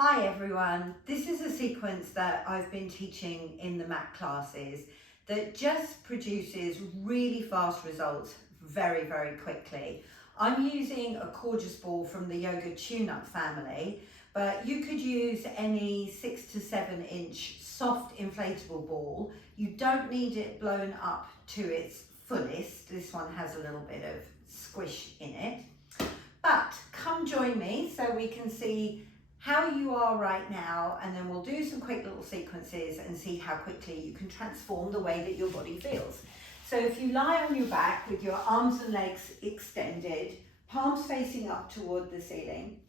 Hi everyone, this is a sequence that I've been teaching in the mat classes that just produces really fast results very, very quickly. I'm using a Coregeous Ball from the Yoga Tune-Up family, but you could use any 6 to 7 inch soft inflatable ball. You don't need it blown up to its fullest. This one has a little bit of squish in it. But come join me so we can see how you are right now, and then we'll do some quick little sequences and see how quickly you can transform the way that your body feels. So if you lie on your back with your arms and legs extended, palms facing up toward the ceiling,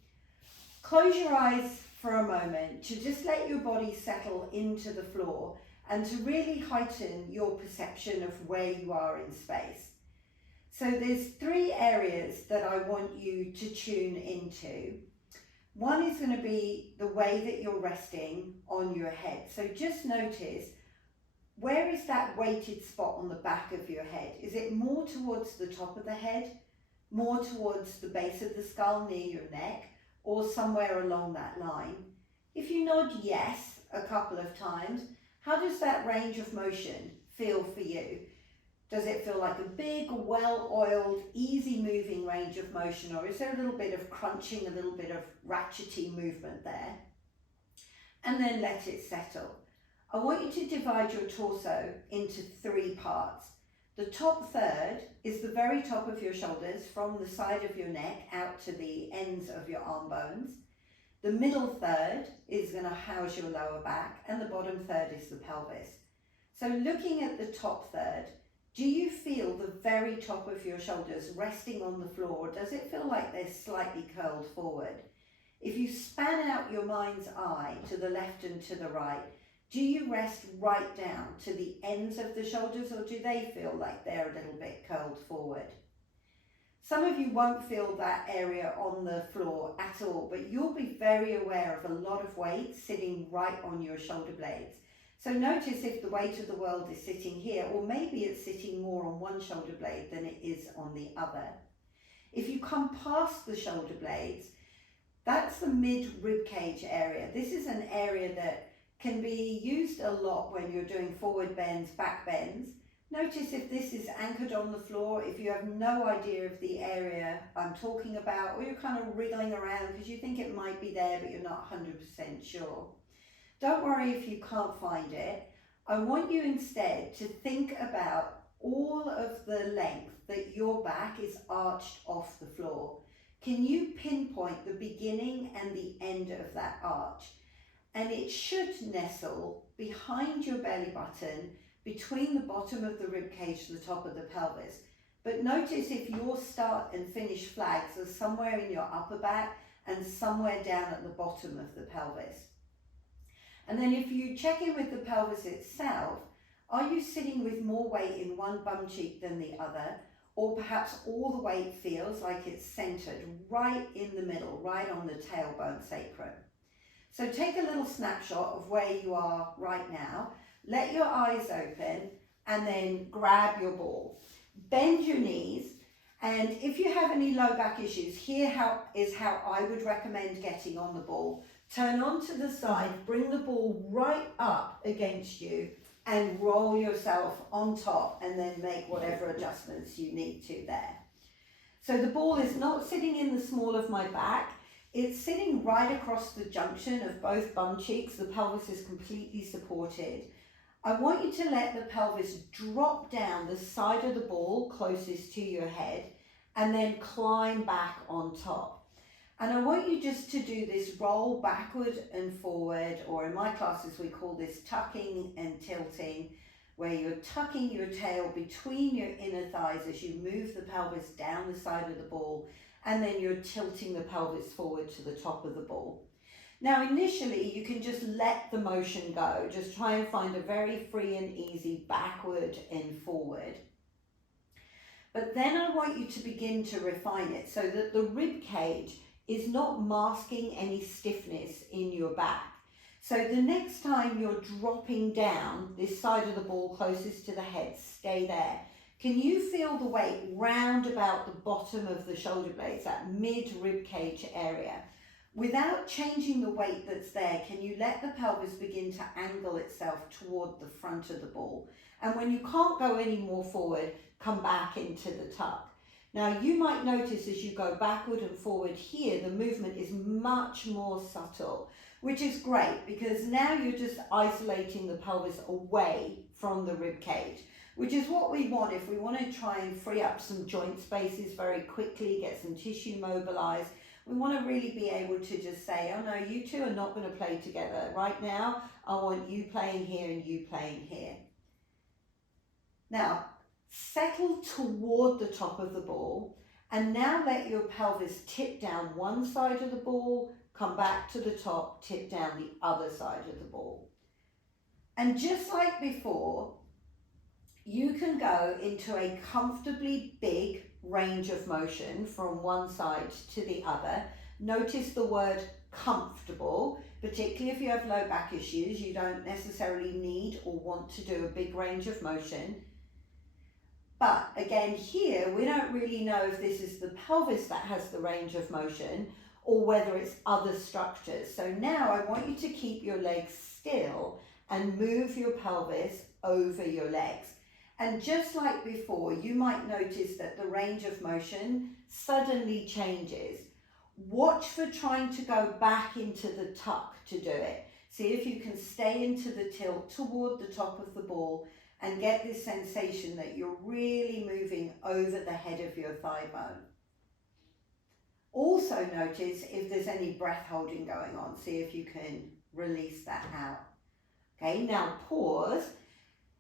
close your eyes for a moment to just let your body settle into the floor and to really heighten your perception of where you are in space. So there's 3 areas that I want you to tune into. One is going to be the way that you're resting on your head. So just notice, where is that weighted spot on the back of your head? Is it more towards the top of the head, more towards the base of the skull near your neck, or somewhere along that line? If you nod yes a couple of times, how does that range of motion feel for you? Does it feel like a big, well-oiled, easy-moving range of motion, or is there a little bit of crunching, a little bit of ratchety movement there? And then let it settle. I want you to divide your torso into 3 parts. The top third is the very top of your shoulders, from the side of your neck out to the ends of your arm bones. The middle third is going to house your lower back, and the bottom third is the pelvis. So looking at the top third, do you feel the very top of your shoulders resting on the floor, or does it feel like they're slightly curled forward? If you span out your mind's eye to the left and to the right, do you rest right down to the ends of the shoulders, or do they feel like they're a little bit curled forward? Some of you won't feel that area on the floor at all, but you'll be very aware of a lot of weight sitting right on your shoulder blades. So notice if the weight of the world is sitting here, or maybe it's sitting more on one shoulder blade than it is on the other. If you come past the shoulder blades, that's the mid rib cage area. This is an area that can be used a lot when you're doing forward bends, back bends. Notice if this is anchored on the floor, if you have no idea of the area I'm talking about, or you're kind of wriggling around because you think it might be there but you're not 100% sure. Don't worry if you can't find it. I want you instead to think about all of the length that your back is arched off the floor. Can you pinpoint the beginning and the end of that arch? And it should nestle behind your belly button, between the bottom of the rib cage to the top of the pelvis. But notice if your start and finish flags are somewhere in your upper back and somewhere down at the bottom of the pelvis. And then if you check in with the pelvis itself, are you sitting with more weight in one bum cheek than the other? Or perhaps all the weight feels like it's centered right in the middle, right on the tailbone sacrum. So take a little snapshot of where you are right now. Let your eyes open and then grab your ball. Bend your knees, and if you have any low back issues, here is how I would recommend getting on the ball. Turn onto the side, bring the ball right up against you and roll yourself on top, and then make whatever adjustments you need to there. So the ball is not sitting in the small of my back, it's sitting right across the junction of both bum cheeks. The pelvis is completely supported. I want you to let the pelvis drop down the side of the ball closest to your head and then climb back on top. And I want you just to do this roll backward and forward, or in my classes we call this tucking and tilting, where you're tucking your tail between your inner thighs as you move the pelvis down the side of the ball, and then you're tilting the pelvis forward to the top of the ball. Now initially you can just let the motion go, just try and find a very free and easy backward and forward. But then I want you to begin to refine it so that the rib cage is not masking any stiffness in your back. So the next time you're dropping down this side of the ball closest to the head, stay there. Can you feel the weight round about the bottom of the shoulder blades, that mid rib cage area? Without changing the weight that's there, can you let the pelvis begin to angle itself toward the front of the ball? And when you can't go any more forward, come back into the tuck. Now you might notice as you go backward and forward here, the movement is much more subtle, which is great because now you're just isolating the pelvis away from the rib cage, which is what we want if we want to try and free up some joint spaces very quickly, get some tissue mobilized. We want to really be able to just say, oh no, you two are not going to play together. Right now, I want you playing here and you playing here. Now, settle toward the top of the ball and now let your pelvis tip down one side of the ball, come back to the top, tip down the other side of the ball. And just like before, you can go into a comfortably big range of motion from one side to the other. Notice the word comfortable, particularly if you have low back issues. You don't necessarily need or want to do a big range of motion. But again, here, we don't really know if this is the pelvis that has the range of motion or whether it's other structures. So now I want you to keep your legs still and move your pelvis over your legs. And just like before, you might notice that the range of motion suddenly changes. Watch for trying to go back into the tuck to do it. See if you can stay into the tilt toward the top of the ball and get this sensation that you're really moving over the head of your thigh bone. Also notice if there's any breath holding going on. See if you can release that out. Okay, now pause.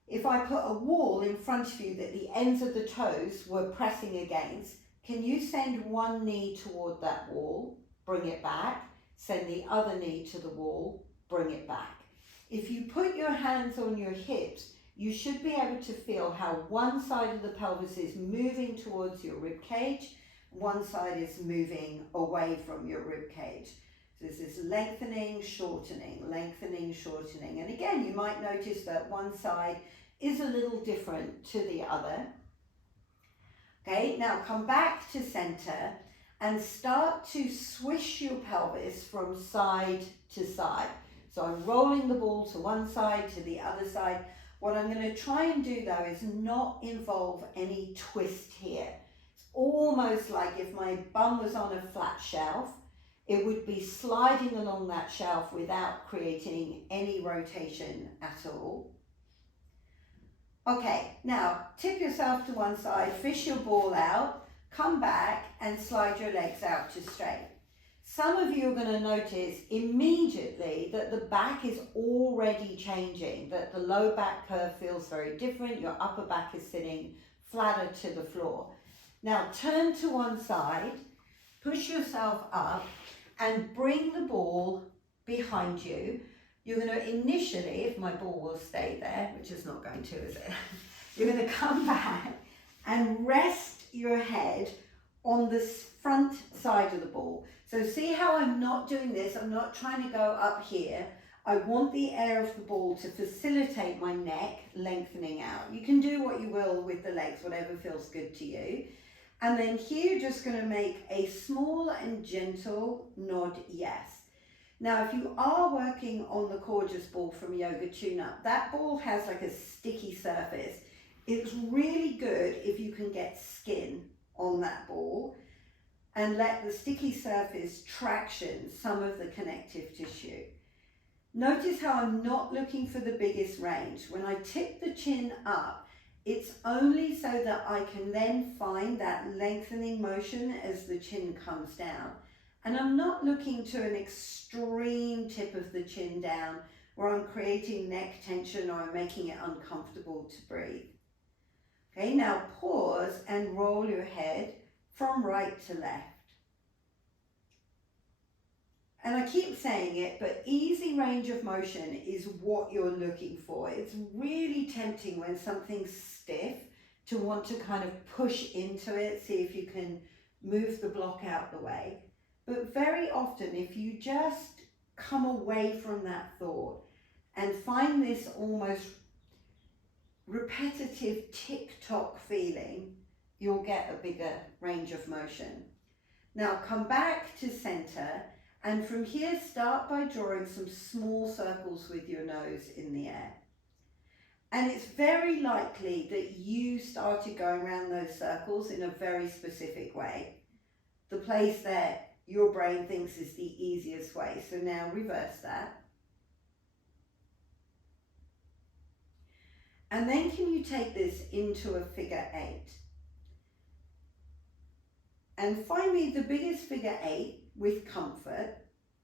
If I put a wall in front of you that the ends of the toes were pressing against, can you send one knee toward that wall, bring it back, send the other knee to the wall, bring it back. If you put your hands on your hips, you should be able to feel how one side of the pelvis is moving towards your rib cage, one side is moving away from your rib cage. So this is lengthening, shortening, lengthening, shortening. And again, you might notice that one side is a little different to the other. Okay, now come back to center and start to swish your pelvis from side to side. So I'm rolling the ball to one side, to the other side. What I'm going to try and do though is not involve any twist here. It's almost like if my bum was on a flat shelf, it would be sliding along that shelf without creating any rotation at all. Okay, now tip yourself to one side, fish your ball out, come back and slide your legs out to straight. Some of you are going to notice immediately that the back is already changing, that the low back curve feels very different, your upper back is sitting flatter to the floor. Now turn to one side, push yourself up and bring the ball behind you. You're going to initially, if my ball will stay there, which is not going to, is it? You're going to come back and rest your head on the front side of the ball. So see how I'm not doing this? I'm not trying to go up here. I want the air of the ball to facilitate my neck lengthening out. You can do what you will with the legs, whatever feels good to you. And then here you're just going to make a small and gentle nod yes. Now, if you are working on the Coregeous Ball from Yoga Tune-Up, that ball has like a sticky surface. It's really good if you can get skin on that ball and let the sticky surface traction some of the connective tissue. Notice how I'm not looking for the biggest range. When I tip the chin up, it's only so that I can then find that lengthening motion as the chin comes down. And I'm not looking to an extreme tip of the chin down where I'm creating neck tension or I'm making it uncomfortable to breathe. Okay, now pause and roll your head from right to left. And I keep saying it, but easy range of motion is what you're looking for. It's really tempting when something's stiff to want to kind of push into it, see if you can move the block out the way. But very often, if you just come away from that thought and find this almost repetitive tick-tock feeling, you'll get a bigger range of motion. Now come back to center And from here, start by drawing some small circles with your nose in the air. And it's very likely that you started going around those circles in a very specific way. The place that your brain thinks is the easiest way. So now reverse that. And then can you take this into a figure 8? And find me the biggest figure 8 with comfort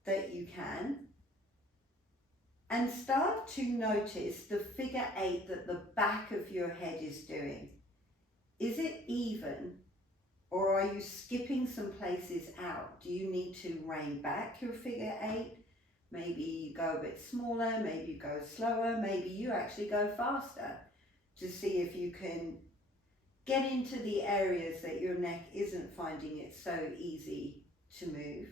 that you can. And start to notice the figure 8 that the back of your head is doing. Is it even, or are you skipping some places out? Do you need to rein back your figure 8? Maybe you go a bit smaller, maybe you go slower, maybe you actually go faster to see if you can get into the areas that your neck isn't finding it so easy to move.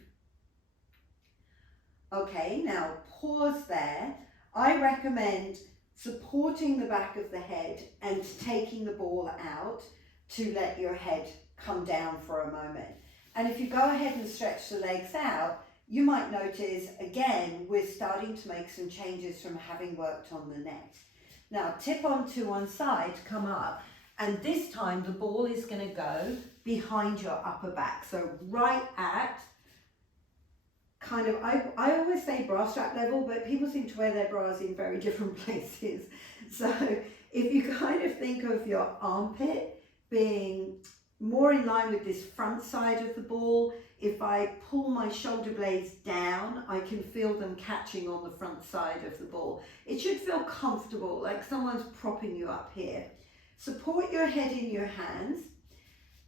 Okay, now pause there. I recommend supporting the back of the head and taking the ball out to let your head come down for a moment. And if you go ahead and stretch the legs out, you might notice, again, we're starting to make some changes from having worked on the neck. Now, tip onto one side, come up, and this time the ball is going to go behind your upper back. So right at kind of, I always say bra strap level, but people seem to wear their bras in very different places. So if you kind of think of your armpit being more in line with this front side of the ball, if I pull my shoulder blades down, I can feel them catching on the front side of the ball. It should feel comfortable, like someone's propping you up here. Support your head in your hands,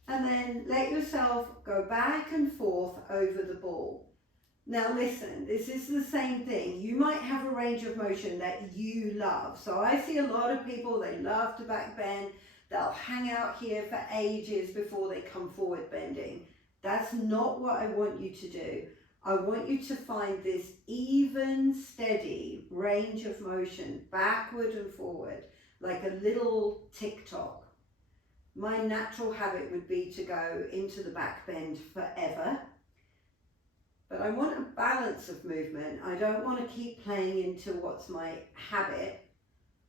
and then let yourself go back and forth over the ball. Now listen, this is the same thing. You might have a range of motion that you love. So I see a lot of people, they love to back bend. They'll hang out here for ages before they come forward bending. That's not what I want you to do. I want you to find this even, steady range of motion, backward and forward, like a little tick-tock. My natural habit would be to go into the back bend forever. But I want a balance of movement. I don't want to keep playing into what's my habit,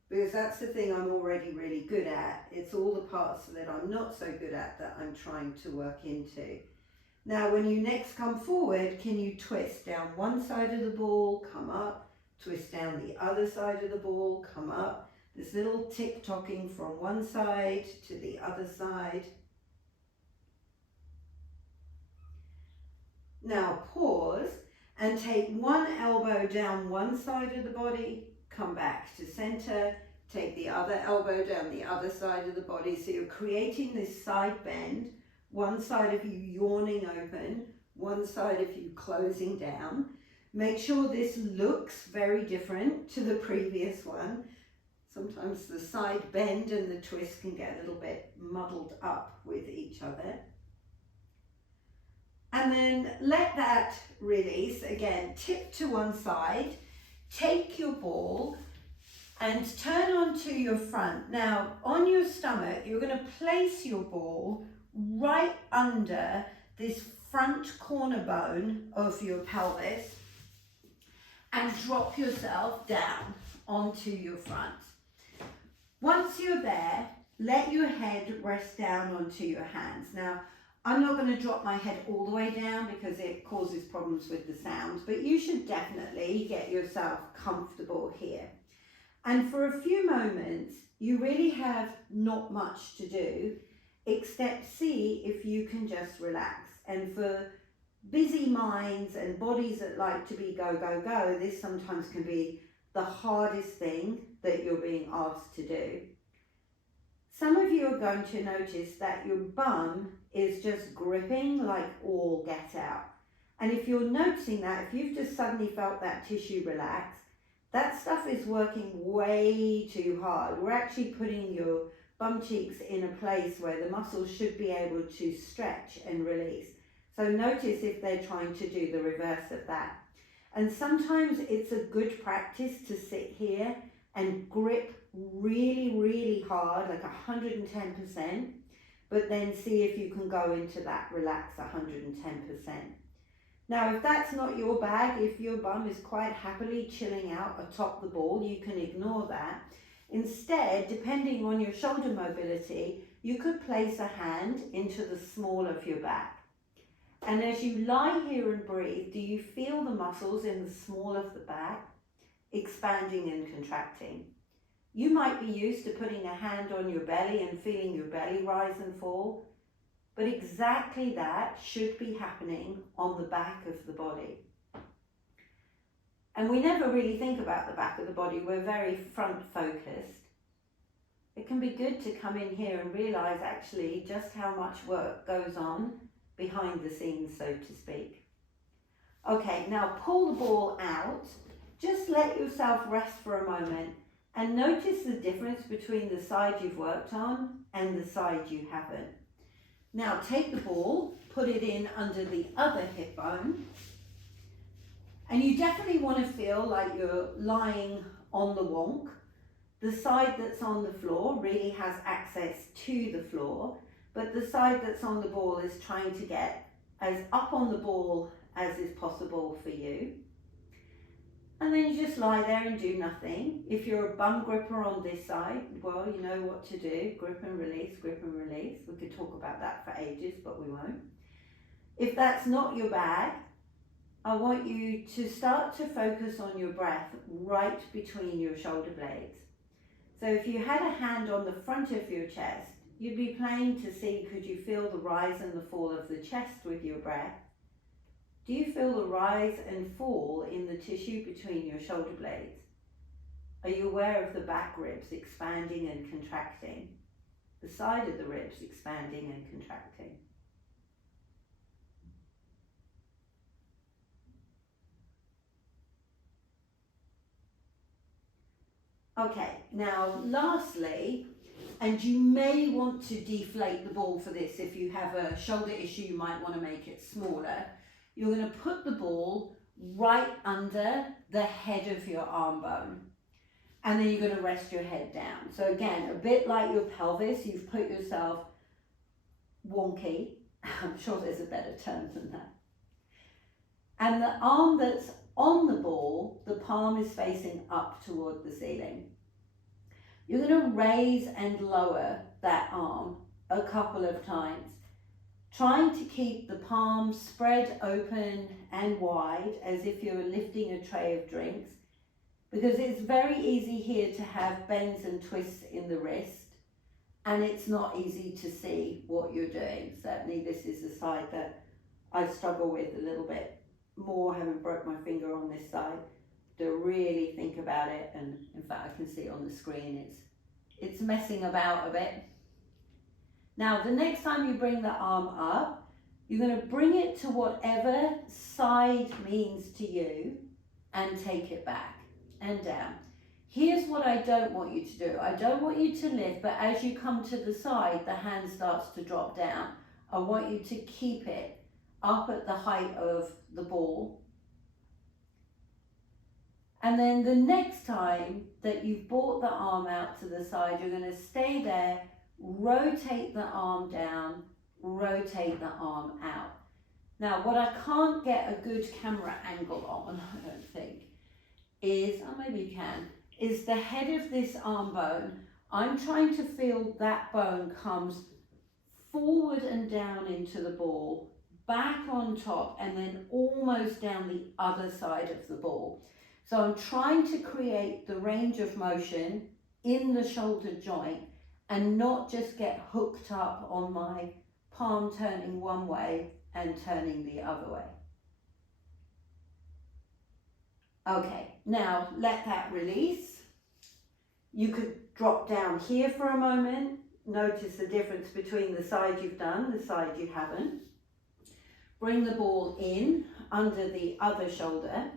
because that's the thing I'm already really good at. It's all the parts that I'm not so good at that I'm trying to work into. Now, when you next come forward, can you twist down one side of the ball, come up, twist down the other side of the ball, come up. This little tick-tocking from one side to the other side. Now pause and take one elbow down one side of the body, come back to center, take the other elbow down the other side of the body. So you're creating this side bend, one side of you yawning open, one side of you closing down. Make sure this looks very different to the previous one. Sometimes the side bend and the twist can get a little bit muddled up with each other. And then let that release. Again, tip to one side, take your ball and turn onto your front. Now, on your stomach, you're going to place your ball right under this front corner bone of your pelvis and drop yourself down onto your front. Once you're there, let your head rest down onto your hands. Now, I'm not going to drop my head all the way down because it causes problems with the sound, but you should definitely get yourself comfortable here. And for a few moments, you really have not much to do except see if you can just relax. And for busy minds and bodies that like to be go, go, go, this sometimes can be the hardest thing that you're being asked to do. Some of you are going to notice that your bum is just gripping like all get out. And if you're noticing that, if you've just suddenly felt that tissue relax, that stuff is working way too hard. We're actually putting your bum cheeks in a place where the muscles should be able to stretch and release. So notice if they're trying to do the reverse of that. And sometimes it's a good practice to sit here and grip really, really hard, like 110%, but then see if you can go into that relax 110%. Now, if that's not your bag, if your bum is quite happily chilling out atop the ball, you can ignore that. Instead, depending on your shoulder mobility, you could place a hand into the small of your back. And as you lie here and breathe, do you feel the muscles in the small of the back expanding and contracting? You might be used to putting a hand on your belly and feeling your belly rise and fall, but exactly that should be happening on the back of the body. And we never really think about the back of the body, we're very front focused. It can be good to come in here and realize actually just how much work goes on behind the scenes, so to speak. Okay, now pull the ball out, just let yourself rest for a moment and notice the difference between the side you've worked on and the side you haven't. Now take the ball, put it in under the other hip bone, and you definitely want to feel like you're lying on the wonk. The side that's on the floor really has access to the floor, but the side that's on the ball is trying to get as up on the ball as is possible for you. And then you just lie there and do nothing. If you're a bum gripper on this side, well, you know what to do. Grip and release, grip and release. We could talk about that for ages, but we won't. If that's not your bag, I want you to start to focus on your breath right between your shoulder blades. So if you had a hand on the front of your chest, you'd be playing to see, could you feel the rise and the fall of the chest with your breath? Do you feel the rise and fall in the tissue between your shoulder blades? Are you aware of the back ribs expanding and contracting? The side of the ribs expanding and contracting? Okay, now lastly, and you may want to deflate the ball for this. If you have a shoulder issue, you might want to make it smaller. You're going to put the ball right under the head of your arm bone. And then you're going to rest your head down. So again, a bit like your pelvis, you've put yourself wonky. I'm sure there's a better term than that. And the arm that's on the ball, the palm is facing up toward the ceiling. You're going to raise and lower that arm a couple of times, trying to keep the palm spread open and wide as if you're lifting a tray of drinks, because it's very easy here to have bends and twists in the wrist, and it's not easy to see what you're doing. Certainly this is the side that I struggle with a little bit more, having broke my finger on this side, to really think about it. And in fact I can see on the screen it's messing about a bit. Now the next time you bring the arm up, you're going to bring it to whatever side means to you and take it back and down. Here's what I don't want you to do. I don't want you to lift, but as you come to the side, the hand starts to drop down. I want you to keep it up at the height of the ball. And then the next time that you've brought the arm out to the side, you're going to stay there, rotate the arm down, rotate the arm out. Now, what I can't get a good camera angle on, I don't think, is, or maybe you can, is the head of this arm bone. I'm trying to feel that bone comes forward and down into the ball, back on top, and then almost down the other side of the ball. So I'm trying to create the range of motion in the shoulder joint and not just get hooked up on my palm turning one way and turning the other way. Okay, now let that release. You could drop down here for a moment. Notice the difference between the side you've done, the side you haven't. Bring the ball in under the other shoulder,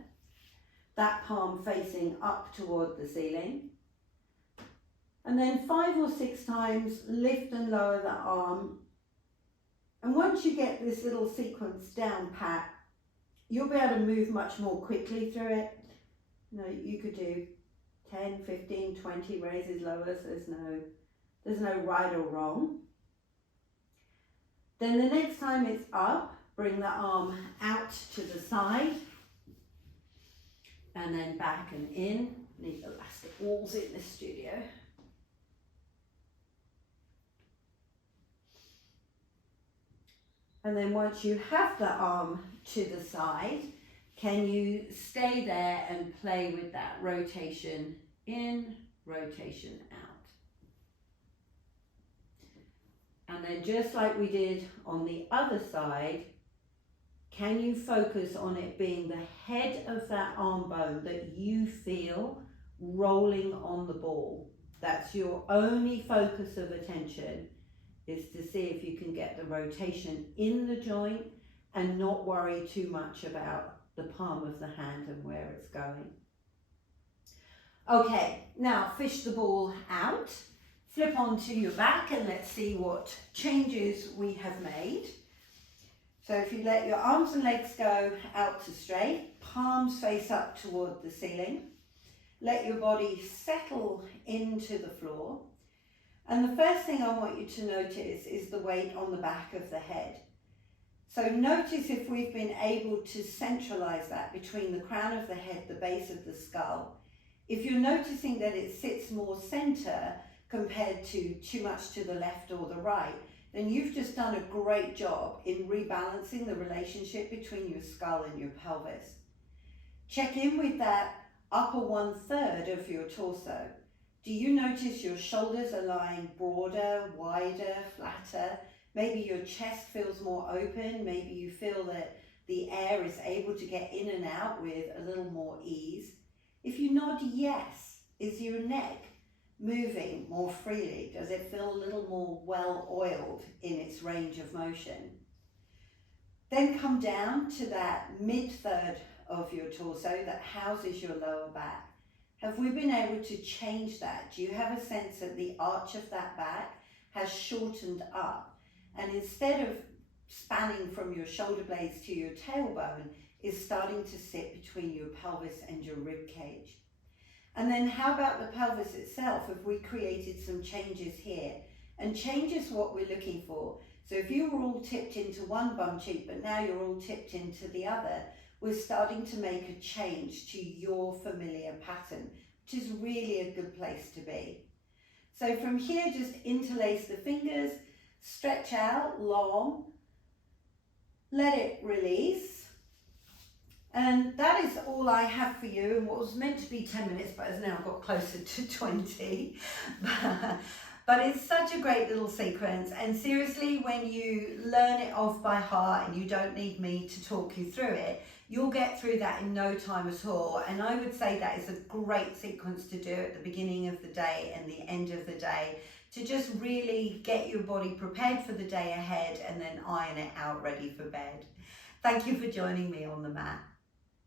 that palm facing up toward the ceiling. And then 5 or 6 times lift and lower the arm. And once you get this little sequence down pat, you'll be able to move much more quickly through it. You know, you could do 10, 15, 20 raises, lowers. There's no right or wrong. Then the next time it's up, Bring the arm out to the side and then back and in. Need elastic walls in this studio. And then once you have the arm to the side, can you stay there and play with that rotation in, rotation out. And then just like we did on the other side, can you focus on it being the head of that arm bone that you feel rolling on the ball? That's your only focus of attention, is to see if you can get the rotation in the joint and not worry too much about the palm of the hand and where it's going. Okay, now fish the ball out, flip onto your back and let's see what changes we have made. So if you let your arms and legs go out to straight, palms face up toward the ceiling, let your body settle into the floor. And the first thing I want you to notice is the weight on the back of the head. So notice if we've been able to centralize that between the crown of the head, the base of the skull. If you're noticing that it sits more center compared to too much to the left or the right, then you've just done a great job in rebalancing the relationship between your skull and your pelvis. Check in with that upper 1/3 of your torso. Do you notice your shoulders are lying broader, wider, flatter? Maybe your chest feels more open. Maybe you feel that the air is able to get in and out with a little more ease. If you nod yes, is your neck moving more freely? Does it feel a little more well-oiled in its range of motion? Then come down to that mid-third of your torso that houses your lower back. Have we been able to change that? Do you have a sense that the arch of that back has shortened up, and instead of spanning from your shoulder blades to your tailbone, is starting to sit between your pelvis and your rib cage? And then how about the pelvis itself? Have we created some changes here? And change is what we're looking for. So if you were all tipped into one bum cheek, but now you're all tipped into the other, we're starting to make a change to your familiar pattern, which is really a good place to be. So from here, just interlace the fingers, stretch out long, let it release. And that is all I have for you, and what was meant to be 10 minutes, but has now got closer to 20. But it's such a great little sequence, and seriously, when you learn it off by heart and you don't need me to talk you through it, you'll get through that in no time at all. And I would say that is a great sequence to do at the beginning of the day and the end of the day, to just really get your body prepared for the day ahead and then iron it out ready for bed. Thank you for joining me on the mat.